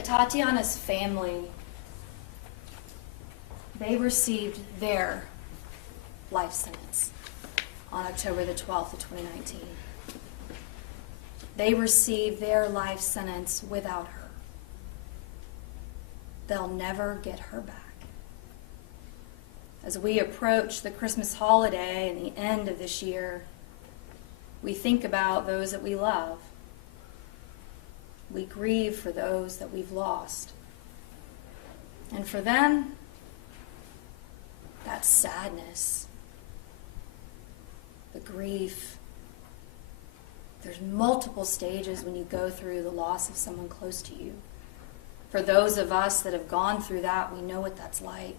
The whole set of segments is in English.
Atatiana's family, they received their life sentence on October the 12th of 2019. They received their life sentence without her. They'll never get her back. As we approach the Christmas holiday and the end of this year, we think about those that we love. We grieve for those that we've lost. And for them, that sadness, the grief, there's multiple stages when you go through the loss of someone close to you. For those of us that have gone through that, we know what that's like.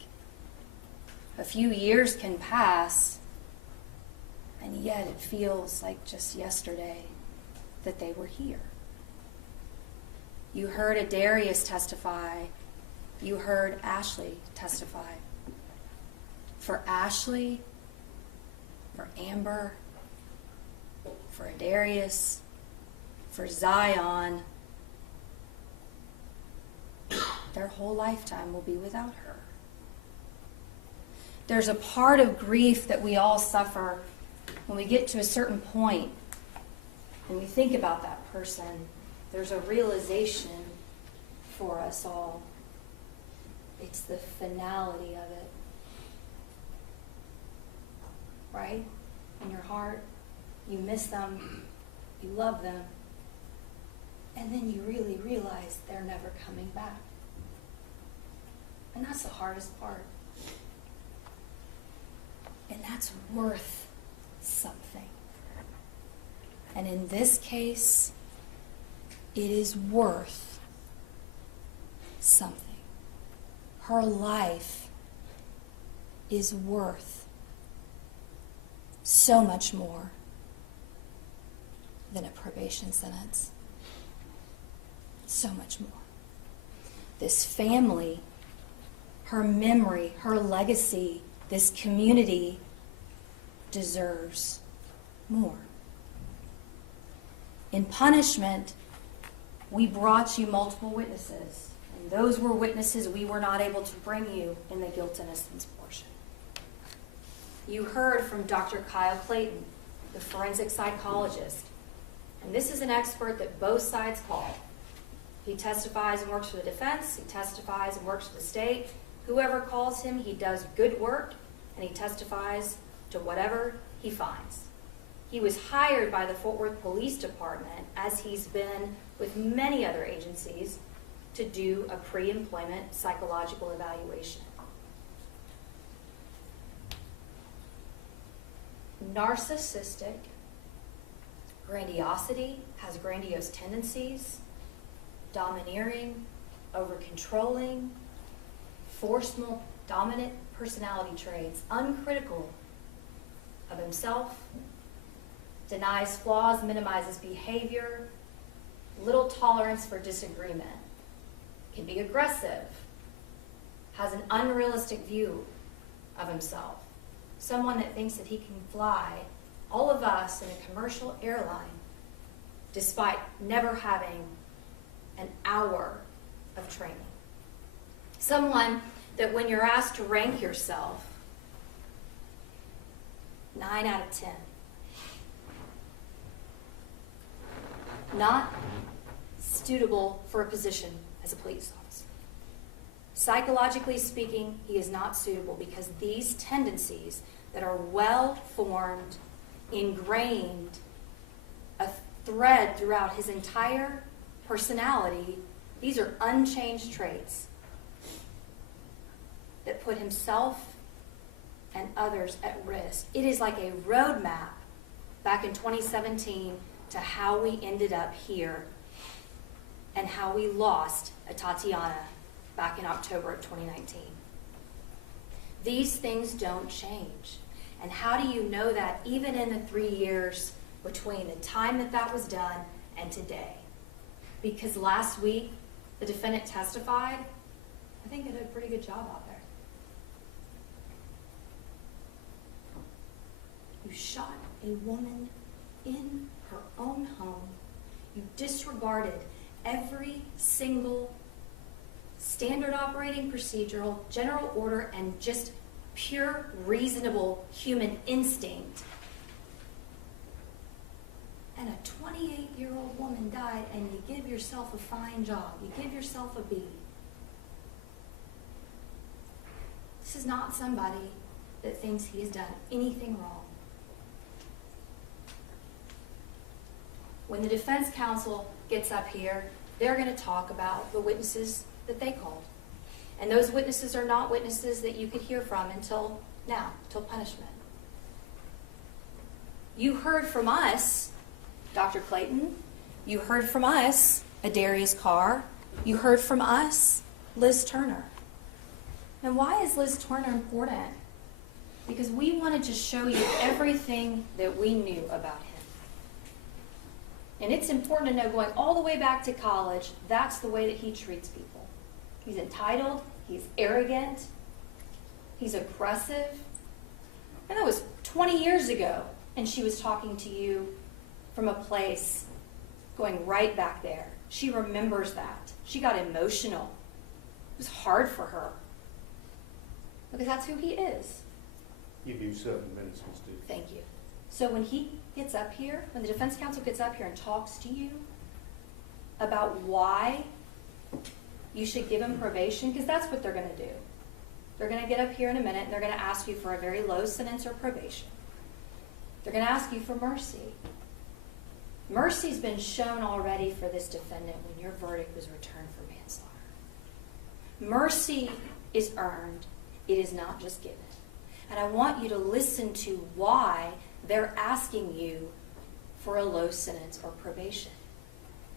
A few years can pass, and yet it feels like just yesterday that they were here. You heard Adarius testify. You heard Ashlea testify. For Ashlea, for Amber, for Adarius, for Zion, their whole lifetime will be without her. There's a part of grief that we all suffer when we get to a certain point and we think about that person. There's a realization for us all. It's the finality of it. Right? In your heart, you miss them, you love them, and then you really realize they're never coming back. And that's the hardest part. And that's worth something. And in this case, it is worth something. Her life is worth so much more than a probation sentence. So much more. This family, her memory, her legacy, this community deserves more. In punishment, we brought you multiple witnesses, and those were witnesses we were not able to bring you in the guilt innocence portion. You heard from Dr. Kyle Clayton, the forensic psychologist, and this is an expert that both sides call. He testifies and works for the defense, he testifies and works for the state. Whoever calls him, he does good work, and he testifies to whatever he finds. He was hired by the Fort Worth Police Department, as he's been with many other agencies, to do a pre-employment psychological evaluation. Narcissistic grandiosity, has grandiose tendencies, domineering, over-controlling, forceful, dominant personality traits, uncritical of himself, denies flaws, minimizes behavior, little tolerance for disagreement, can be aggressive, has an unrealistic view of himself, someone that thinks that he can fly all of us in a commercial airline despite never having an hour of training. Someone that when you're asked to rank yourself, 9 out of 10. Not suitable for a position as a police officer. Psychologically speaking, he is not suitable because these tendencies that are well-formed, ingrained, a thread throughout his entire personality, these are unchanged traits that put himself and others at risk. It is like a roadmap back in 2017 to how we ended up here and how we lost Atatiana back in October of 2019. These things don't change. And how do you know that even in the 3 years between the time that that was done and today? Because last week, the defendant testified. I think they did a pretty good job out there. You shot a woman in her own home. You disregarded every single standard operating procedural, general order, and just pure, reasonable human instinct. And a 28-year-old woman died, and you give yourself a fine job. You give yourself a B. This is not somebody that thinks he has done anything wrong. When the defense counsel gets up here, they're going to talk about the witnesses that they called. And those witnesses are not witnesses that you could hear from until now, till punishment. You heard from us, Dr. Clayton. You heard from us, Adarius Carr. You heard from us, Liz Turner. And why is Liz Turner important? Because we wanted to show you everything that we knew about him. And it's important to know, going all the way back to college, that's the way that he treats people. He's entitled, he's arrogant, he's aggressive. And that was 20 years ago, and she was talking to you from a place going right back there. She remembers that. She got emotional. It was hard for her. Because that's who he is. You do 7 minutes, Ms. Duke. Thank you. So when he gets up here, when the defense counsel gets up here and talks to you about why you should give him probation, because that's what they're going to do. They're going to get up here in a minute and they're going to ask you for a very low sentence or probation. They're going to ask you for mercy. Mercy's been shown already for this defendant when your verdict was returned for manslaughter. Mercy is earned. It is not just given. And I want you to listen to why they're asking you for a low sentence or probation.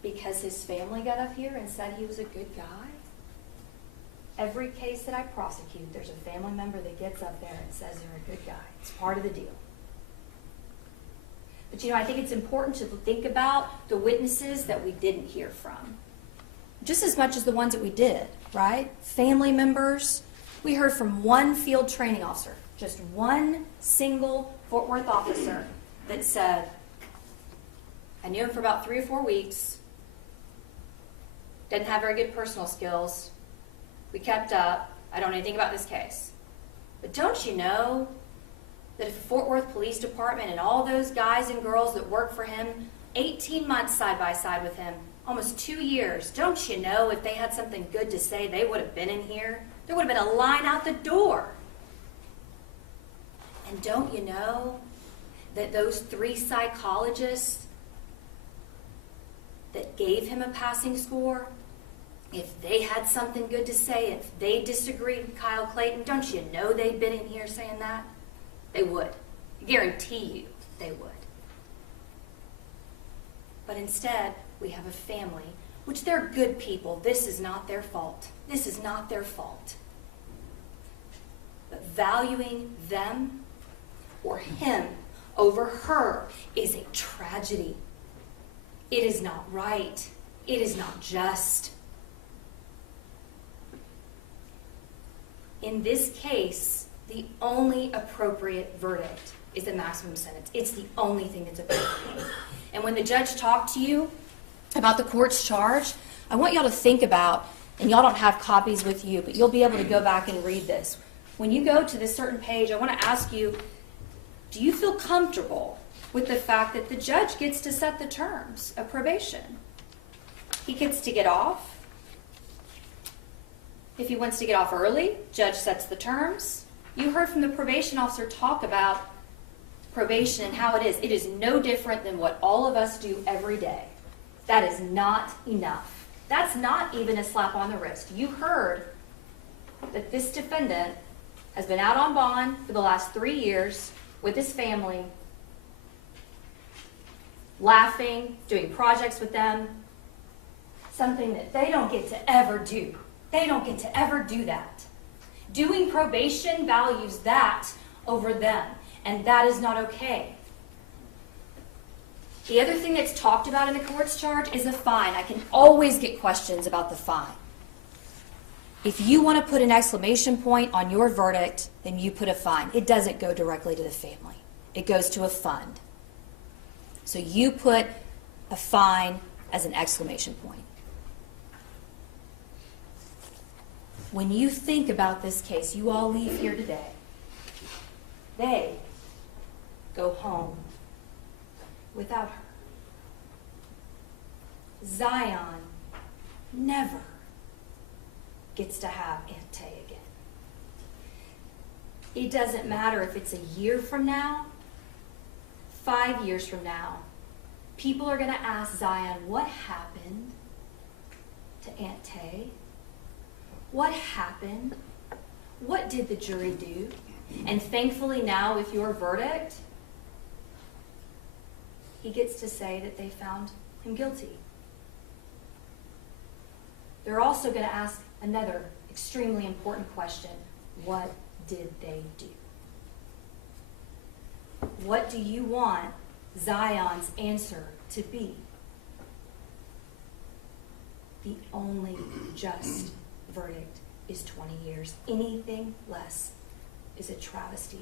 Because his family got up here and said he was a good guy? Every case that I prosecute, there's a family member that gets up there and says they're a good guy. It's part of the deal. But I think it's important to think about the witnesses that we didn't hear from. Just as much as the ones that we did, right? Family members. We heard from one field training officer, just one single Fort Worth officer that said, I knew him for about 3 or 4 weeks, didn't have very good personal skills, we kept up, I don't know anything about this case. But don't you know that if the Fort Worth Police Department and all those guys and girls that work for him, 18 months side by side with him, almost 2 years, don't you know if they had something good to say, they would have been in here? There would have been a line out the door. And don't you know that those 3 psychologists that gave him a passing score, if they had something good to say, if they disagreed with Kyle Clayton, don't you know they'd been in here saying that? They would. I guarantee you they would. But instead, we have a family, which they're good people. This is not their fault. This is not their fault. But valuing them or him over her is a tragedy. It is not right. It is not just. In this case, the only appropriate verdict is the maximum sentence. It's the only thing that's appropriate. And when the judge talked to you about the court's charge, I want y'all to think about, and y'all don't have copies with you, but you'll be able to go back and read this. When you go to this certain page, I want to ask you, do you feel comfortable with the fact that the judge gets to set the terms of probation? He gets to get off. If he wants to get off early, judge sets the terms. You heard from the probation officer talk about probation and how it is. It is no different than what all of us do every day. That is not enough. That's not even a slap on the wrist. You heard that this defendant has been out on bond for the last 3 years with his family, laughing, doing projects with them, something that they don't get to ever do. They don't get to ever do that. Doing probation values that over them, and that is not okay. The other thing that's talked about in the court's charge is a fine. I can always get questions about the fine. If you want to put an exclamation point on your verdict, then you put a fine. It doesn't go directly to the family. It goes to a fund. So you put a fine as an exclamation point. when you think about this case, you all leave here today, they go home without her. Zion never gets to have Aunt Tay again. It doesn't matter if it's a year from now, 5 years from now, people are going to ask Zion, what happened to Aunt Tay? What happened? What did the jury do? And thankfully now, with your verdict, he gets to say that they found him guilty. They're also going to ask another extremely important question. What did they do? What do you want Zion's answer to be? The only just verdict is 20 years. Anything less is a travesty